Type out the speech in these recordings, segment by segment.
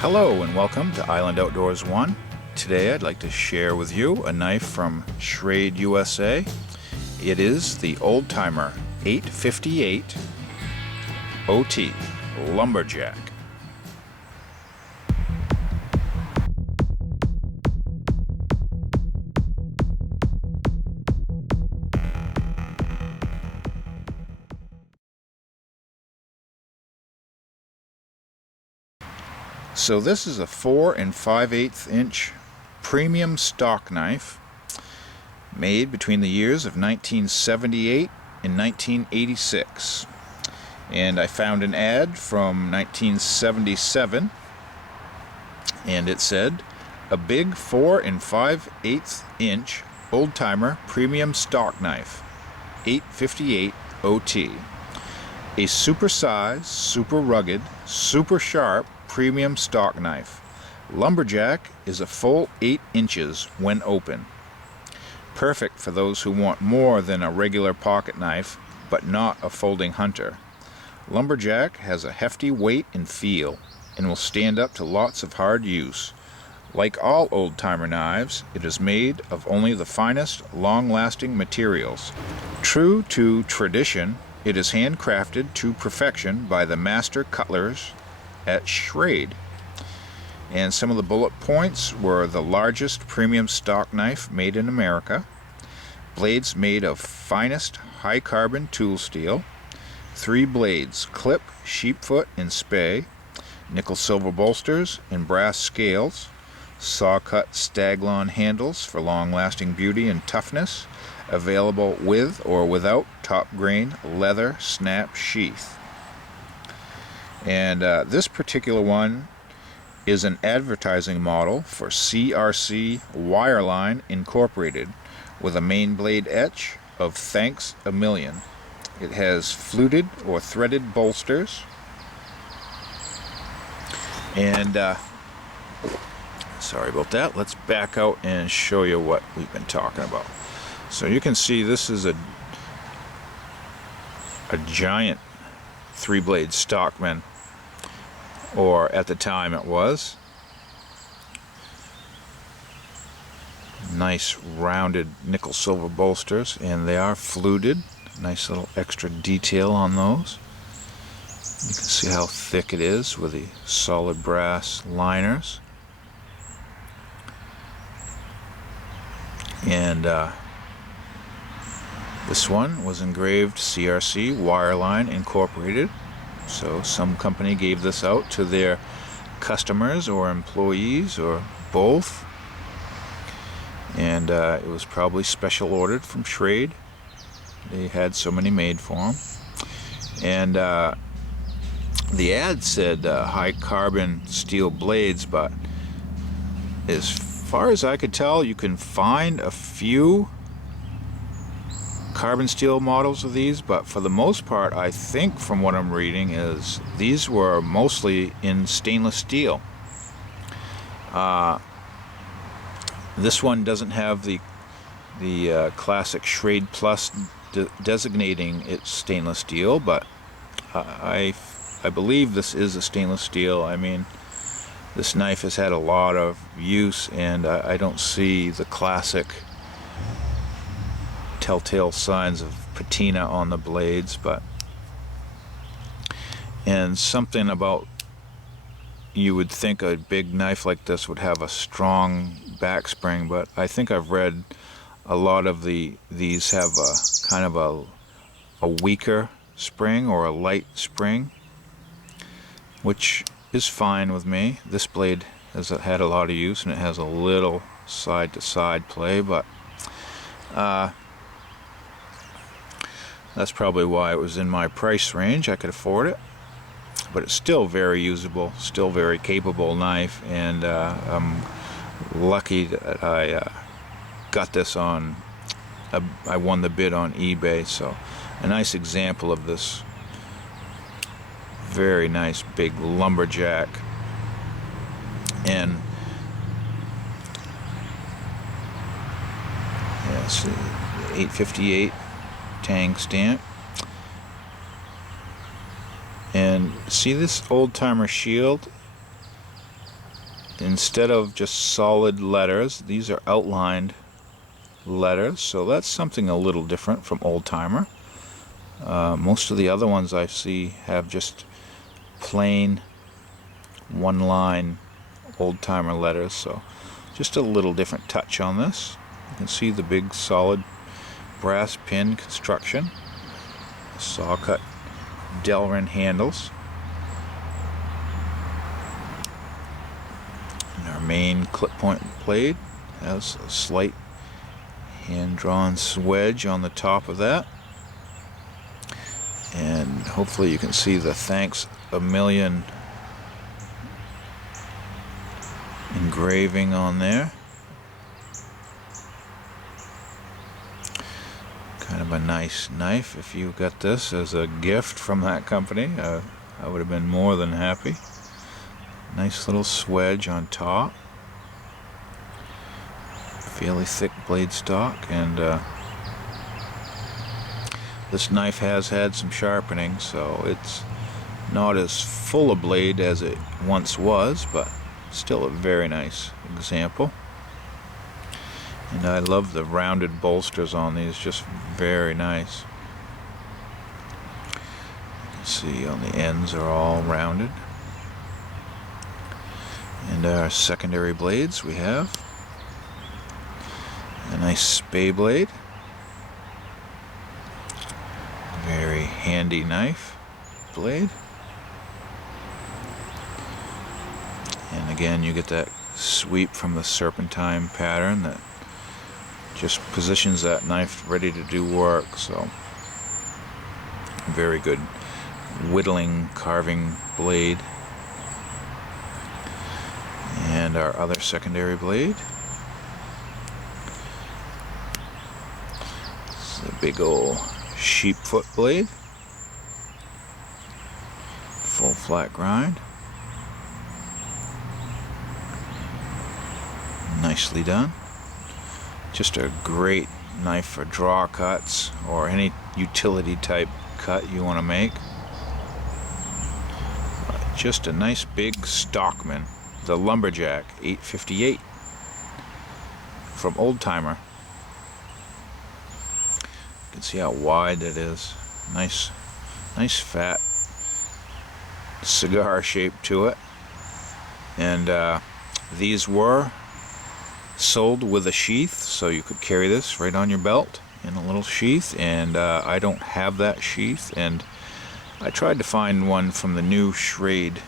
Hello and welcome to Island Outdoors 1. Today I'd like to share with you a knife from Schrade U.S.A. It is the Old Timer 858 OT Lumberjack. So this is a 4 5/8 inch premium stock knife made between the years of 1978 and 1986. And I found an ad from 1977 and it said, a big 4 5/8 inch old timer premium stock knife 858 OT. A super size, super rugged, super sharp premium stock knife. Lumberjack is a full 8 inches when open. Perfect for those who want more than a regular pocket knife, but not a folding hunter. Lumberjack has a hefty weight and feel, and will stand up to lots of hard use. Like all old-timer knives, it is made of only the finest, long-lasting materials. True to tradition, it is handcrafted to perfection by the master cutlers at Schrade. And some of the bullet points were the largest premium stock knife made in America, blades made of finest high carbon tool steel, 3 blades, clip, sheepsfoot, and spey, nickel silver bolsters and brass scales, sawcut staglon handles for long lasting beauty and toughness, available with or without top grain leather snap sheath. And this particular one is an advertising model for CRC Wireline Incorporated with a main blade etch of "Thanks a Million." It has fluted or threaded bolsters, and sorry about that. Let's back out and show you what we've been talking about. So you can see this is a giant 3-blade Stockman, or at the time it was. Nice rounded nickel silver bolsters, and they are fluted. Nice little extra detail on those. You can see how thick it is with the solid brass liners. And this one was engraved CRC Wireline Incorporated. So some company gave this out to their customers or employees or both. And it was probably special ordered from Schrade. They had so many made for them. And the ad said high carbon steel blades, but as far as I could tell, you can find a few carbon steel models of these, but for the most part, I think from what I'm reading is these were mostly in stainless steel. This one doesn't have the classic Schrade Plus designating it stainless steel, but I believe this is a stainless steel. I mean, this knife has had a lot of use, and I don't see the classic telltale signs of patina on the blades, and something about, you would think a big knife like this would have a strong back spring, but I think I've read a lot of these have a kind of a weaker spring or a light spring, which is fine with me. This blade has had a lot of use, and it has a little side to side play, but that's probably why it was in my price range. I could afford it, but it's still very usable, still very capable knife, and I'm lucky that I got this on, I won the bid on eBay. So a nice example of this very nice big lumberjack. And yeah, it's 858 tang stamp. And see this old timer shield? instead of just solid letters, these are outlined letters, so that's something a little different from Old Timer. Most of the other ones I see have just plain one-line Old Timer letters, so just a little different touch on this. You can see the big solid brass pin construction, sawcut Delrin handles, and our main clip point blade has a slight hand-drawn wedge on the top of that, and hopefully you can see the "Thanks a Million" engraving on there. Kind of a nice knife. If you got this as a gift from that company, I would have been more than happy. Nice little swedge on top. Fairly thick blade stock, and this knife has had some sharpening, so it's not as full a blade as it once was, but still a very nice example. And I love the rounded bolsters on these, just very nice. You can see on the ends are all rounded. And our secondary blades, we have a nice spey blade. Very handy knife blade. And again, you get that sweep from the serpentine pattern that just positions that knife ready to do work. So very good whittling carving blade. And our other secondary blade, it's a big old sheepsfoot blade, full flat grind, nicely done. Just a great knife for draw cuts or any utility type cut you want to make. Just a nice big Stockman, the Lumberjack 858 from Old Timer. You can see how wide it is. Nice fat cigar shape to it. And these were sold with a sheath, so you could carry this right on your belt in a little sheath, and I don't have that sheath, and I tried to find one from the new Schrade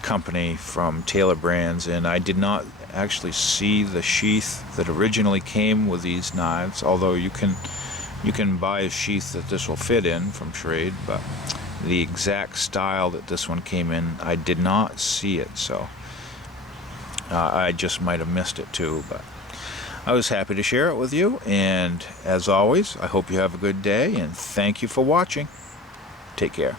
company from Taylor Brands, and I did not actually see the sheath that originally came with these knives, although you can buy a sheath that this will fit in from Schrade, but the exact style that this one came in, I did not see it, so I just might have missed it too, but I was happy to share it with you, and as always, I hope you have a good day, and thank you for watching. Take care.